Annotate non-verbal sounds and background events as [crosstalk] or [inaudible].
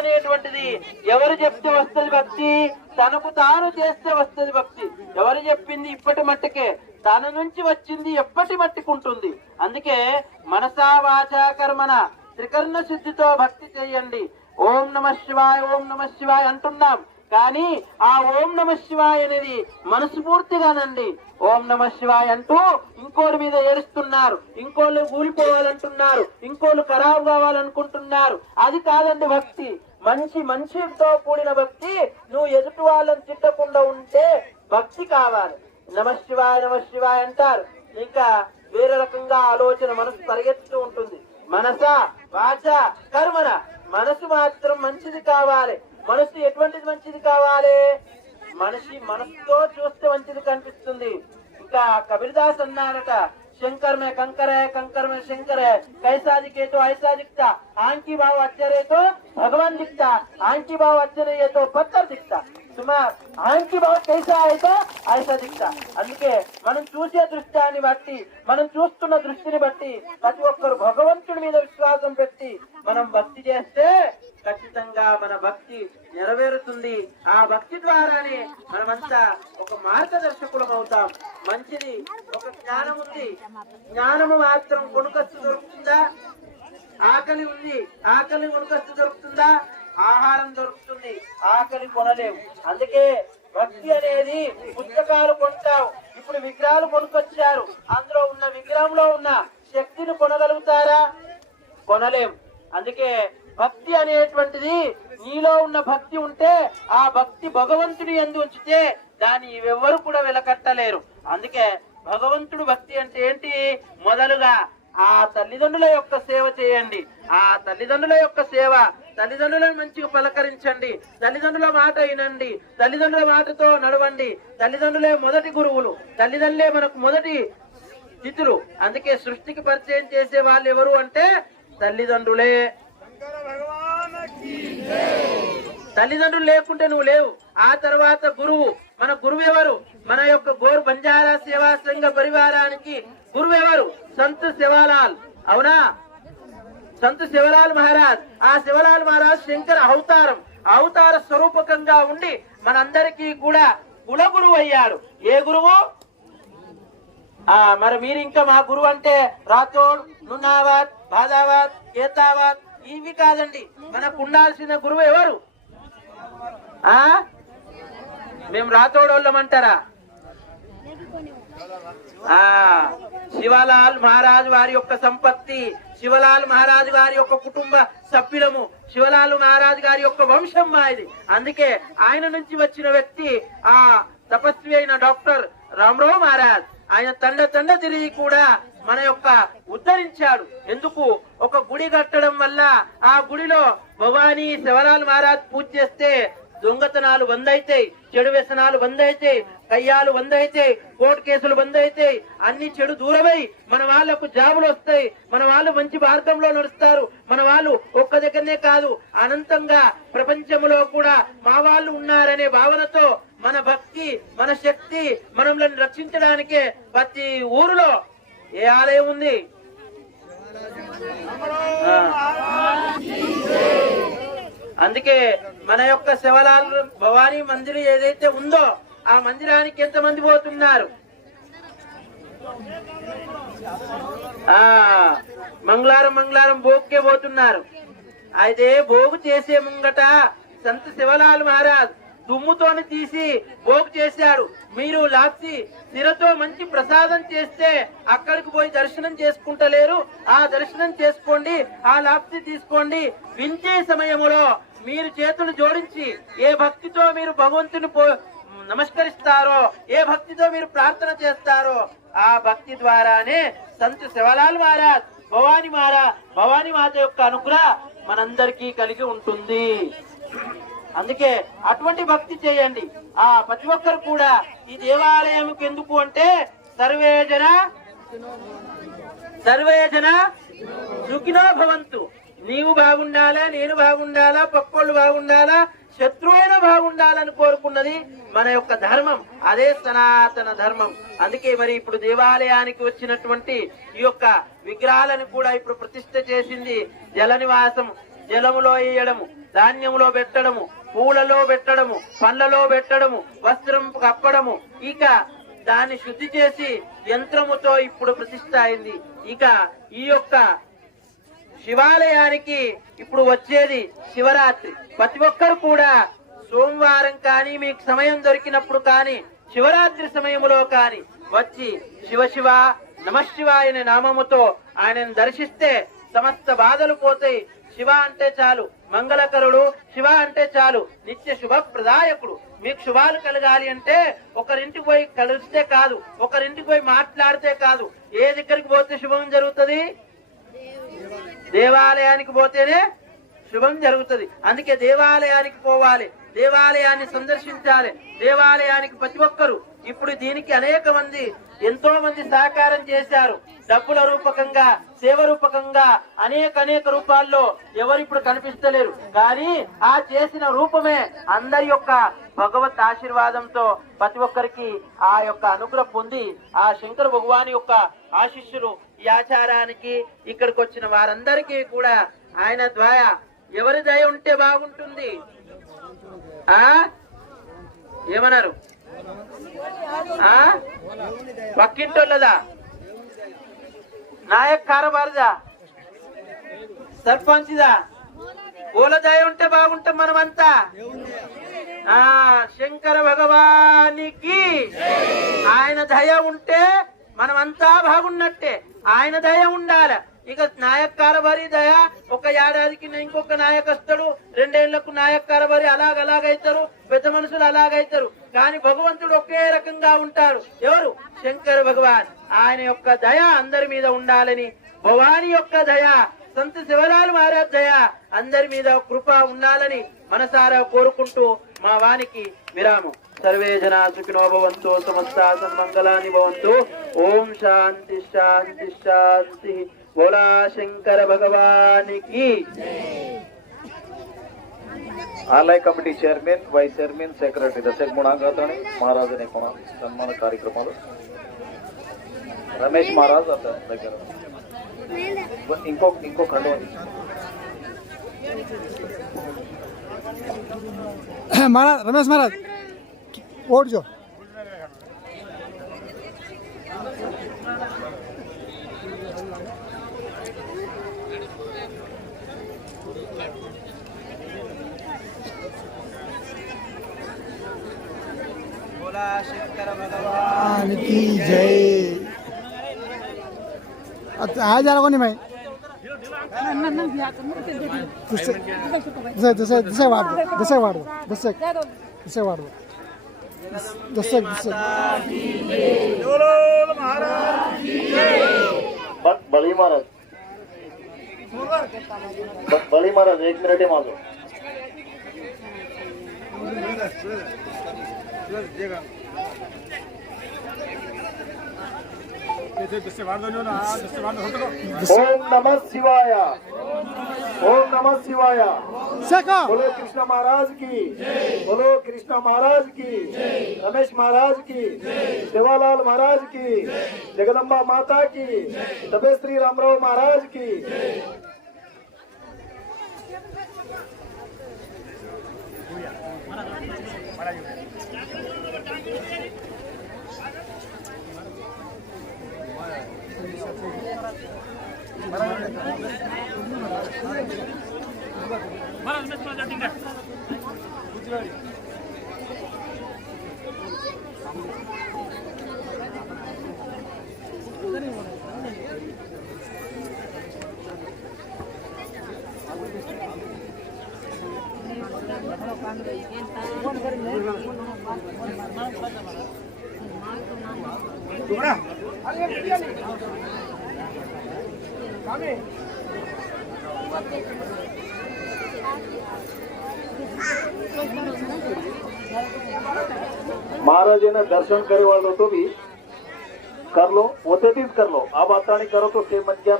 అనేటువంటిది. ఎవరు చెప్తే వస్తుంది భక్తి? తనకు తాను చేస్తే వస్తుంది భక్తి. ఎవరు చెప్పింది ఇప్పటి మట్టుకే? తన నుంచి వచ్చింది ఎప్పటి మట్టుకు ఉంటుంది? అందుకే మనసా వాచా కర్మన త్రికర్ణ శుద్ధితో భక్తి చేయండి. ఓం నమ శివాయ ఓం నమ శివాయ అంటున్నాం. కానీ ఆ ఓం నమ శివాయ అనేది మనస్ఫూర్తిగానండి ఓం నమ శివాయ అంటూ ఇంకోళ్ళ మీద ఏడుస్తున్నారు. ఇంకోళ్ళు కూలిపోవాలంటున్నారు ఇంకోళ్ళు ఖరాబు కావాలనుకుంటున్నారు. అది కాదండి భక్తి. మంచి మనిషితో కూడిన భక్తి నువ్వు ఎదుటి వాళ్ళని తిట్టకుండా ఉంటే భక్తి కావాలి. నమ శివాయ నమ శివాయ అంటారు. ఇంకా వేరే రకంగా ఆలోచన మనసు పరిగెత్తుతూ ఉంటుంది. మనస వాచ కర్మన. మనసు మాత్రం మంచిది కావాలి. మనసు ఎటువంటిది మంచిది కావాలి? మనిషి మనసుతో చూస్తే మంచిది కనిపిస్తుంది. ఇంకా కబీర్దాస్ అన్నారట शंकर में कंकर है कंकर में शंकर है कैसा दिखे तो ऐसा दिखता आंख की भाव अच्छे रहे तो भगवान दिखता आंख की भाव अच्छे नहीं है तो पत्थर दिखता సుమార్ ఆంకి బాబు కైసా అయితే ఐసా దిక్తా అందుకే మనం చూసే దృష్టాన్ని బట్టి మనం చూస్తున్న దృష్టిని బట్టి ప్రతి ఒక్కరు భగవంతుడి మీద విశ్వాసం పెట్టి మనం భక్తి చేస్తే ఖచ్చితంగా మన భక్తి నెరవేరుతుంది. ఆ భక్తి ద్వారానే మనమంతా ఒక మార్గదర్శకులం అవుతాం మంచిది ఒక జ్ఞానం ఉంది. జ్ఞానము మాత్రం కొనుకస్తు దొరుకుతుందా? ఆకలి ఉంది. ఆకలి కొనుకస్తు దొరుకుతుందా? ఆహారం దొరుకుతుంది. ఆకలి కొనలేము. అందుకే భక్తి అనేది పుస్తకాలు కొంటావు ఇప్పుడు విగ్రహాలు కొనుక్కొచ్చారు అందులో ఉన్న విగ్రహంలో ఉన్న శక్తిని కొనగలుగుతారా? కొనలేం. అందుకే భక్తి అనేటువంటిది నీలో ఉన్న భక్తి ఉంటే ఆ భక్తి భగవంతుడి ఎందు ఉంచితే దాన్ని ఎవరు కూడా వెలకట్టలేరు. అందుకే భగవంతుడు భక్తి అంటే ఏంటి? మొదలుగా ఆ తల్లిదండ్రుల యొక్క సేవ చేయండి. ఆ తల్లిదండ్రుల యొక్క సేవ తల్లిదండ్రులను మంచిగా పలకరించండి. తల్లిదండ్రుల మాట వినండి. తల్లిదండ్రుల మాటతో నడవండి. తల్లిదండ్రులే మొదటి గురువులు. తల్లిదండ్రులే మనకు మొదటి స్థితులు. అందుకే సృష్టికి పరిచయం చేసే వాళ్ళు ఎవరు అంటే తల్లిదండ్రులే. తల్లిదండ్రులు లేకుంటే నువ్వు లేవు. ఆ తర్వాత గురువు మన గురువు ఎవరు? మన యొక్క గోరు బంజారా సేవా సంఘ పరివారానికి గురువు ఎవరు? సంత్ శివలాల్. అవునా? సంత్ శివలాల్ మహారాజ్. ఆ శివలాల్ మహారాజ్ శంకర అవతారం అవతార స్వరూపకంగా ఉండి మనందరికీ కూడా కుల గురువు అయ్యాడు. ఏ గురువు? ఆ మరి మీరు ఇంకా మా గురువు అంటే రాథోడ్ నున్నావాద్ బాదావాద్ కేతావాద్ ఇవి కాదండి. మనకు ఉండాల్సిన గురువు ఎవరు? ఆ? మేము రాతోడోళ్ళమంటారా ఆ. శివలాల్ మహారాజ్ వారి యొక్క సంపత్తి శివలాల్ మహారాజ్ గారి యొక్క కుటుంబ సభ్యులము శివలాల్ మహారాజ్ గారి యొక్క వంశం మాది అందుకే ఆయన నుంచి వచ్చిన వ్యక్తి ఆ తపస్వి అయిన డాక్టర్ రామరావు మహారాజ్. ఆయన తండ తండ తిరిగి కూడా మన యొక్క ఉద్ధరించాడు. ఎందుకు? ఒక గుడి కట్టడం వల్ల ఆ గుడిలో భవానీ శివరాల్ మహారాజ్ పూజ చేస్తే దొంగతనాలు వంద అవుతాయి చెడు వ్యసనాలు బంద్ అవుతాయి కయ్యాలు వంద అవుతాయి కోర్టు కేసులు వంద అవుతాయి అన్ని చెడు దూరమై మన వాళ్ళకు జాబులు వస్తాయి. మన వాళ్ళు మంచి మార్గంలో నడుస్తారు. మన వాళ్ళు ఒక్క దగ్గరనే కాదు అనంతంగా ప్రపంచంలో కూడా మా వాళ్ళు ఉన్నారనే భావనతో మన భక్తి మన శక్తి మనల్ని రక్షించడానికే ప్రతి ఊరిలో ఏ ఆలయం ఉంది? అందుకే మన యొక్క శివలాల్ భవానీ మందిరం ఏదైతే ఉందో ఆ మందిరానికి ఎంతమంది పోతున్నారు? ఆ. మంగళారం మంగళవారం పోతున్నారు. అయితే భోగు చేసే ముంగట సంత శివలాల్ మహారాజ్. దుమ్ముతోని తీసి భోగు చేశారు. మీరు లాప్సి సిరతో మంచి ప్రసాదం చేస్తే అక్కడికి పోయి దర్శనం చేసుకుంటలేరు. ఆ దర్శనం చేసుకోండి ఆ లాప్సి తీసుకోండి. వించే సమయములో మీరు చేతులు జోడించి ఏ భక్తితో మీరు భగవంతుని పో నమస్కరిస్తారో ఏ భక్తితో మీరు ప్రార్థన చేస్తారో ఆ భక్తి ద్వారానే సంత శివలాల్ మహారాజ్ భవానీ మహారాజ్ భవానీ మాత యొక్క అనుగ్రహ మనందరికీ కలిగి ఉంటుంది. అందుకే అటువంటి భక్తి చేయండి. ఆ ప్రతి ఒక్కరు కూడా ఈ దేవాలయం ఎందుకు అంటే సర్వేజన సర్వేజన సుఖినో భవంతు. నీవు బాగుండాలా నేను బాగుండాలా పక్కోళ్ళు బాగుండాలా శత్రువైన బాగుండాలని కోరుకున్నది మన యొక్క ధర్మం. అదే సనాతన ధర్మం. అందుకే మరి ఇప్పుడు దేవాలయానికి వచ్చినటువంటి ఈ యొక్క విగ్రహాలను కూడా ఇప్పుడు ప్రతిష్ట చేసింది జల నివాసం జలములో వేయడము. ధాన్యంలో పెట్టడము పూలలో పెట్టడము పండ్లలో పెట్టడము వస్త్రం కప్పడము. ఇక దాన్ని శుద్ధి చేసి యంత్రముతో ఇప్పుడు ప్రతిష్ట అయింది ఇక ఈ యొక్క శివాలయానికి ఇప్పుడు వచ్చేది శివరాత్రి. ప్రతి ఒక్కరు కూడా సోమవారం కానీ మీకు సమయం దొరికినప్పుడు కానీ శివరాత్రి సమయంలో కానీ వచ్చి శివ శివ నమశివాయ అనే నామముతో ఆయనను దర్శిస్తే సమస్త బాధలు పోతాయి శివ అంటే చాలు. మంగళకరుడు శివ అంటే చాలు. నిత్య శుభ ప్రదాయకుడు. మీకు శుభాలు కలగాలి అంటే ఒకరింటికి పోయి కలిస్తే కాదు. ఒకరింటికి పోయి మాట్లాడితే కాదు. ఏ దగ్గరికి పోతే శుభం జరుగుతుంది? దేవాలయానికి పోతేనే శుభం జరుగుతుంది. అందుకే దేవాలయానికి పోవాలి. దేవాలయాన్ని సందర్శించాలి. దేవాలయానికి ప్రతి ఒక్కరు ఇప్పుడు దీనికి అనేక మంది ఎంతో మంది సహకారం చేశారు. డబ్బుల రూపకంగా సేవ రూపకంగా అనేక అనేక రూపాల్లో ఎవరు ఇప్పుడు కనిపిస్తలేరు. కానీ ఆ చేసిన రూపమే అందరి యొక్క భగవత్ ఆశీర్వాదంతో ప్రతి ఒక్కరికి ఆ యొక్క అనుగ్రహం పొంది ఆ శంకర భగవాన్ యొక్క ఆశిష్యులు ఈ ఆచారానికి ఇక్కడికి వచ్చిన వారందరికీ కూడా ఆయన ద్వారా ఎవరి దయ ఉంటే బాగుంటుంది? ఆ? ఏమన్నారు? పక్కింటోళ్ళదా? నాయక్ కారబారదా? సర్పంచ్దా? పూల దయ ఉంటే బాగుంటాం మనమంతా. ఆ శంకర భగవానికి ఆయన దయ ఉంటే మనమంతా బాగున్నట్టే. ఆయన దయ ఉండాలి. ఇక నాయక్ కారబారి దయ ఒక ఏడాదికి ఇంకొక నాయకస్తుడు రెండేళ్ళకు నాయక్ కారబారి అలాగ అలాగైతారు పెద్ద మనుషులు అలాగైతారు. కానీ భగవంతుడు ఒకే రకంగా ఉంటారు ఎవరు? శంకర భగవాన్. ఆయన యొక్క దయ అందరి మీద ఉండాలని భవాని యొక్క దయ సంత శివరాలు మహారాజ్ దయ అందరి మీద కృప ఉండాలని మనసారా కోరుకుంటూ మా వానికి విరామం. సర్వే జనా సుఖినో భవంతు సమస్త సన్మంగళాని భవంతు ఓం శాంతి శాంతి శాంతి. భోలా శంకర భగవానికి. ಆಲಯ committee chairman vice chairman secretary ದಶಕ್ ಗುಣಾಂಗತಣಿ ಮಹಾರಾಜನೇ ಗುಣ సన్మాన కార్యక్రమాలు. రమేష్ మహారాజ్ అతని దగ్గర. ఇంకో ఇంకో కండు [coughs] మహారాజ్ రమేష్ మహారాజ్ ఓటు Thank you. भगवान की जय। अच्छा आ जा रहा कोणी भाई? दिसक वाढव दिसक वाढव दिसक दिसक वाढव दिसक दिसक बळी महाराज। बळी महाराज, एक मिनिट आहे माझं ओम नमः शिवाय ओम नमः शिवाय बोलो कृष्ण महाराज की। बोलो कृष्ण महाराज की। रमेश महाराज की। सेवालाल महाराज की। जगदम्बा माता की। तबे श्री रामराव महाराज की। दर्शन करे મહારાજાને દર્શન કરેવાળો તો બી. કરલો પોતેથી જ કરલો આ વાતાણી કરો તો તે મજ્જા